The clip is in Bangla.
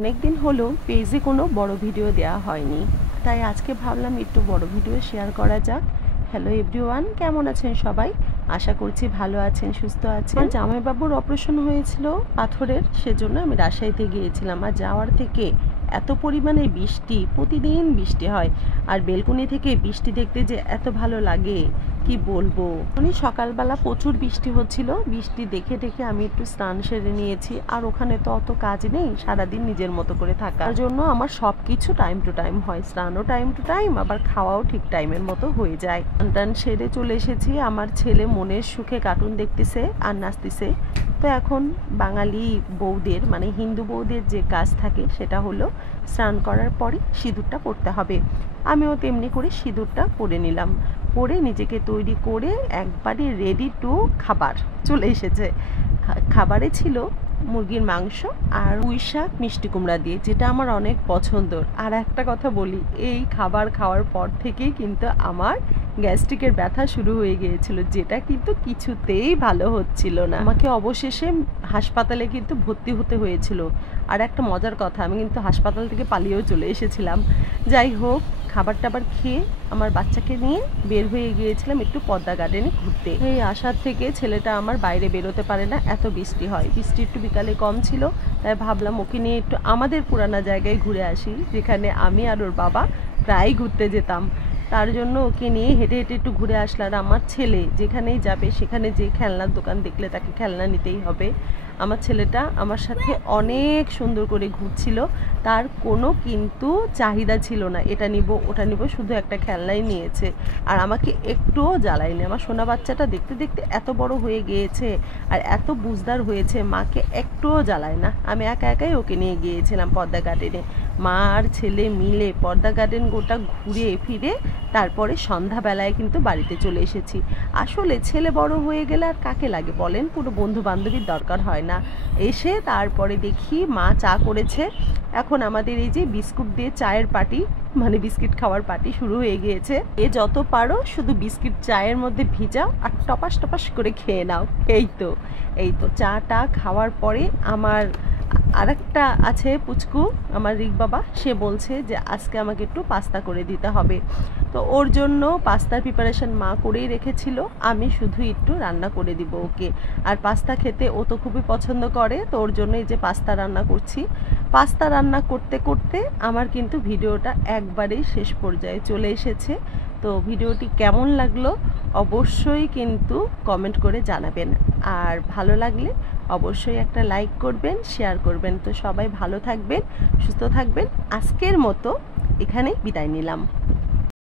অনেকদিন হলো পেজে কোনো বড় ভিডিও দেওয়া হয়নি, তাই আজকে ভাবলাম একটু বড় ভিডিও শেয়ার করা যাক। হ্যালো এভরিওয়ান, কেমন আছেন সবাই? আশা করছি ভালো আছেন, সুস্থ আছেন। আমার জামাইবাবুর অপারেশন হয়েছিল পাথরের, সেজন্য আমি রাজশাহীতে গিয়েছিলাম। আর যাওয়ার থেকে এত পরিমাণে বৃষ্টি, প্রতিদিন বৃষ্টি হয়, আর বেলকনি থেকে বৃষ্টি দেখতে যে এত ভালো লাগে কি বলবো। উনি সকালবেলা প্রচুর বৃষ্টি হচ্ছিল, বৃষ্টি দেখে দেখে আমি একটু স্নান সেরে নিয়েছি। আর ওখানে তো অত কাজ নেই, সারাদিন নিজের মতো করে থাকার জন্য আমার সব কিছু টাইম টু টাইম হয়, স্নানও টাইম টু টাইম, আবার খাওয়াও ঠিক টাইমের মতো হয়ে যায়। টান সেরে চলে এসেছি। আমার ছেলে মনের সুখে কার্টুন দেখতেছে আর নাচতেছে। তো এখন বাঙালি বউদের মানে হিন্দু বউদের যে কাজ থাকে সেটা হলো স্নান করার পরে সিঁদুরটা পরতে হবে। আমিও তেমনি করে সিঁদুরটা পরে নিলাম, পরে নিজেকে তৈরি করে একবারে রেডি টু খাবার চলে এসেছে। খাবারে ছিল মুরগির মাংস আর পুঁই শাক মিষ্টি কুমড়া দিয়ে, যেটা আমার অনেক পছন্দর। আর একটা কথা বলি, এই খাবার খাওয়ার পর থেকেই কিন্তু আমার গ্যাস্ট্রিকের ব্যথা শুরু হয়ে গিয়েছিল, যেটা কিন্তু কিছুতেই ভালো হচ্ছিল না। আমাকে অবশেষে হাসপাতালে কিন্তু ভর্তি হতে হয়েছিল। আর একটা মজার কথা, আমি কিন্তু হাসপাতাল থেকে পালিয়েও চলে এসেছিলাম। যাই হোক, খাবার টাবার খেয়ে আমার বাচ্চাকে নিয়ে বের হয়ে গিয়েছিলাম একটু পদ্মা গার্ডেনে ঘুরতে। এই আসার থেকে ছেলেটা আমার বাইরে বেরোতে পারে না, এত বৃষ্টি হয়। বৃষ্টি একটু বিকালে কম ছিল, তাই ভাবলাম ওকে নিয়ে একটু আমাদের পুরানা জায়গায় ঘুরে আসি, যেখানে আমি আর ওর বাবা প্রায় ঘুরতে যেতাম। তার জন্য ওকে নিয়ে হেঁটে হেঁটে একটু ঘুরে আসলাম। আর আমার ছেলে যেখানেই যাবে সেখানে যে খেলনার দোকান দেখলে তাকে খেলনা নিতেই হবে। আমার ছেলেটা আমার সাথে অনেক সুন্দর করে ঘুরছিল, তার কোনো কিন্তু চাহিদা ছিল না এটা নিব ওটা নিব, শুধু একটা খেলনাই নিয়েছে। আর আমাকে একটুও জ্বালায়নি। আমার সোনা বাচ্চাটা দেখতে দেখতে এত বড় হয়ে গিয়েছে আর এত বুঝদার হয়েছে, মাকে একটুও জ্বালায় না। আমি একা একাই ওকে নিয়ে গিয়েছিলাম পদ্মা গার্ডেনে। মা আর ছেলে মিলে পদ্মা গার্ডেন গোটা ঘুরে ফিরে তারপরে সন্ধ্যাবেলায় কিন্তু বাড়িতে চলে এসেছি। আসলে ছেলে বড় হয়ে গেলে আর কাকে লাগে বলেন, পুরো বন্ধু বান্ধবীর দরকার হয় না। এসে তারপরে দেখি মা চা করেছে। এখন আমাদের এই যে বিস্কুট দিয়ে চায়ের পার্টি, মানে বিস্কিট খাওয়ার পার্টি শুরু হয়ে গিয়েছে। এ যত পারো শুধু বিস্কিট চায়ের মধ্যে ভিজাও আর টপাস টপাস করে খেয়ে নাও। এই তো চাটা খাওয়ার পরে আমার আরেকটা আছে পুচকু, আমার রিক বাবা, সে বলছে যে আজকে আমাকে একটু পাস্তা করে দিতে হবে। তো ওর জন্য পাস্তার প্রিপারেশন মা করেই রেখেছিল, আমি শুধু একটু রান্না করে দিব ওকে। আর পাস্তা খেতে ও তো খুবই পছন্দ করে, তো ওর জন্য এই যে পাস্তা রান্না করছি। পাস্তা রান্না করতে করতে আমার কিন্তু ভিডিওটা একবারেই শেষ পর্যায়ে চলে এসেছে। তো ভিডিওটি কেমন লাগলো অবশ্যই কিন্তু কমেন্ট করে জানাবেন। আর ভালো লাগলে অবশ্যই একটা লাইক করবেন, শেয়ার করবেন। তো সবাই ভালো থাকবেন, সুস্থ থাকবেন। আজকের মতো এখানেই বিদায় নিলাম।